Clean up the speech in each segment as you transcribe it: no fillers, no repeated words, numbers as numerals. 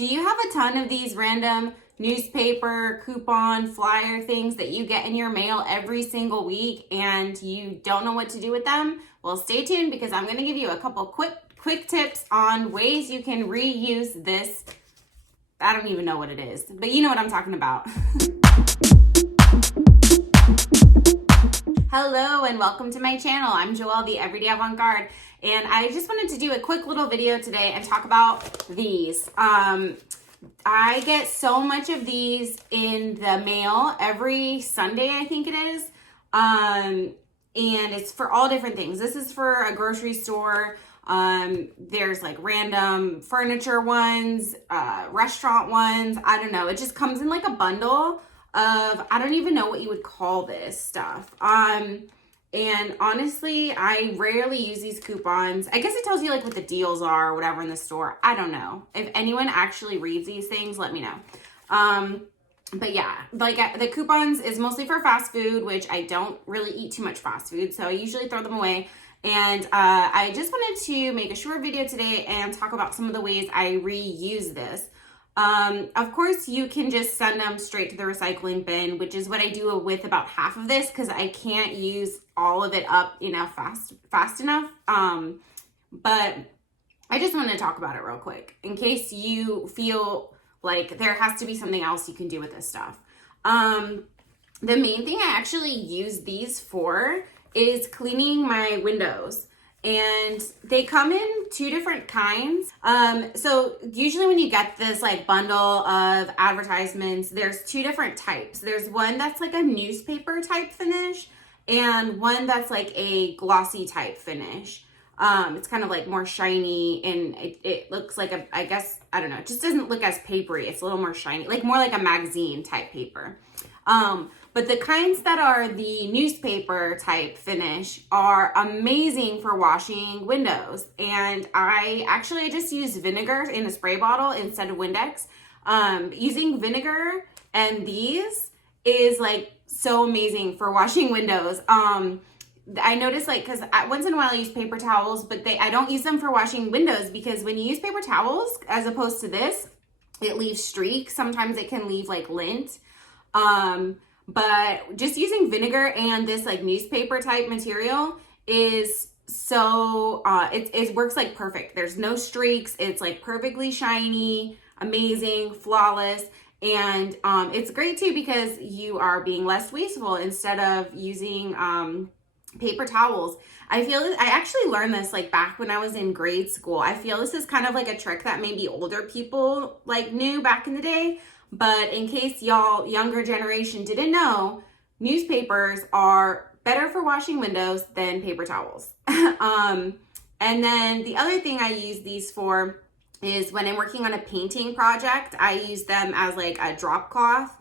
Do you have a ton of these random newspaper, coupon, flyer things that you get in your mail every single week and you don't know what to do with them? Well, stay tuned because I'm going to give you a couple quick tips on ways you can reuse this. I don't even know what it is, but you know what I'm talking about. Hello and welcome to my channel. I'm Joelle, the Everyday Avant-Garde, and I just wanted to do a quick little video today and talk about these. I get so much of these in the mail every Sunday, I think it is, and it's for all different things. This is for a grocery store. There's like random furniture ones, restaurant ones. I don't know. It just comes in like a bundle of, I don't even know what you would call this stuff. And honestly, I rarely use these coupons. I guess it tells you like what the deals are or whatever in the store. I don't know. If anyone actually reads these things, let me know. But yeah, like the coupons is mostly for fast food, which I don't really eat too much fast food, so I usually throw them away. And I just wanted to make a short video today and talk about some of the ways I reuse this. Of course, you can just send them straight to the recycling bin, which is what I do with about half of this because I can't use all of it up, fast enough. But I just wanted to talk about it real quick in case you feel like there has to be something else you can do with this stuff. The main thing I actually use these for is cleaning my windows. And they come in two different kinds. So usually when you get this like bundle of advertisements, there's two different types. There's one that's like a newspaper type finish and one that's like a glossy type finish. It's kind of like more shiny and it looks like I don't know, it just doesn't look as papery. It's a little more shiny, like more like a magazine type paper. But the kinds that are the newspaper type finish are amazing for washing windows. And I just use vinegar in a spray bottle instead of Windex. Using vinegar and these is like so amazing for washing windows. I notice because once in a while I use paper towels, but I don't use them for washing windows because when you use paper towels, as opposed to this, it leaves streaks. Sometimes it can leave like lint. But just using vinegar and this like newspaper type material is so, it works like perfect. There's no streaks. It's like perfectly shiny, amazing, flawless. And it's great too because you are being less wasteful instead of using paper towels. I actually learned this like back when I was in grade school. I feel this is kind of like a trick that maybe older people like knew back in the day. But in case y'all younger generation didn't know, newspapers are better for washing windows than paper towels. And then the other thing I use these for is when I'm working on a painting project, I use them as like a drop cloth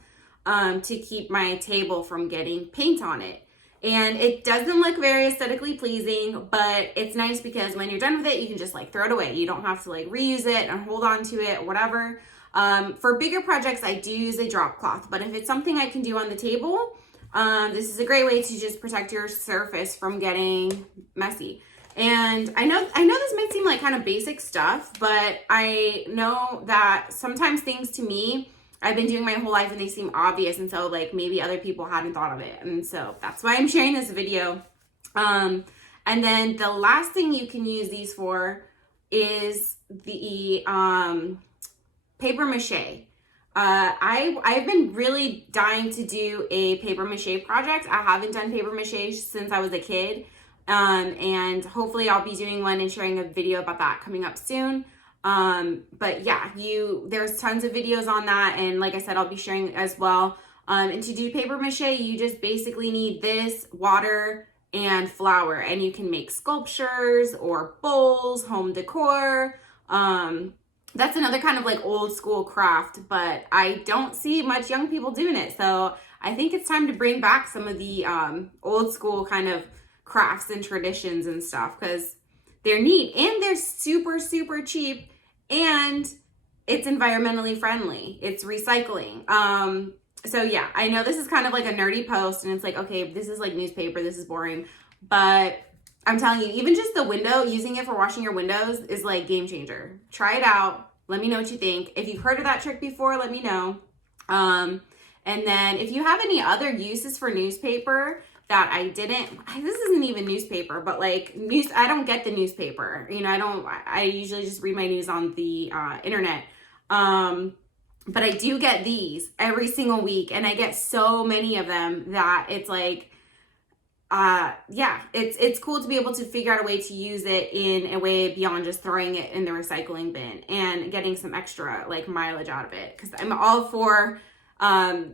to keep my table from getting paint on it. And it doesn't look very aesthetically pleasing, but it's nice because when you're done with it, you can just like throw it away. You don't have to like reuse it and hold on to it or whatever. For bigger projects, I do use a drop cloth, but if it's something I can do on the table, this is a great way to just protect your surface from getting messy. And I know this might seem like kind of basic stuff, but I know that sometimes things to me, I've been doing my whole life and they seem obvious. And so like maybe other people hadn't thought of it. And so that's why I'm sharing this video. And then the last thing you can use these for is the, paper mache. I've been really dying to do a paper mache project. I haven't done paper mache since I was a kid. And hopefully I'll be doing one and sharing a video about that coming up soon. But yeah, there's tons of videos on that. And like I said, I'll be sharing as well. And to do paper mache, you just basically need this, water, and flour. And you can make sculptures or bowls, home decor. That's another kind of like old school craft, but I don't see much young people doing it. So I think it's time to bring back some of the old school kind of crafts and traditions and stuff because they're neat and they're super, super cheap and it's environmentally friendly. It's recycling. So yeah, I know this is kind of like a nerdy post and it's like, okay, this is like newspaper, this is boring, but I'm telling you, even just the window, using it for washing your windows is like game changer. Try it out. Let me know what you think. If you've heard of that trick before, let me know. And then if you have any other uses for newspaper that I didn't, this isn't even newspaper, but like I don't get the newspaper. You know, I usually just read my news on the internet. But I do get these every single week, and I get so many of them that it's like, yeah, it's cool to be able to figure out a way to use it in a way beyond just throwing it in the recycling bin and getting some extra like mileage out of it. Because I'm all for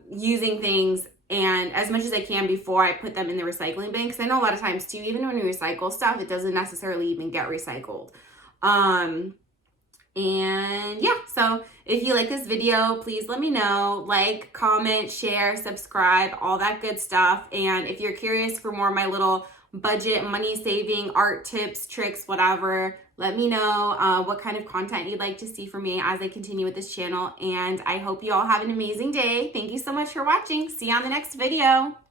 using things and as much as I can before I put them in the recycling bin, because I know a lot of times too, even when you recycle stuff, it doesn't necessarily even get recycled. And yeah, so if you like this video, please let me know. Like, comment, share, subscribe, all that good stuff. And if you're curious for more of my little budget, money saving, art tips, tricks, whatever, let me know what kind of content you'd like to see from me as I continue with this channel. And I hope you all have an amazing day. Thank you so much for watching. See you on the next video.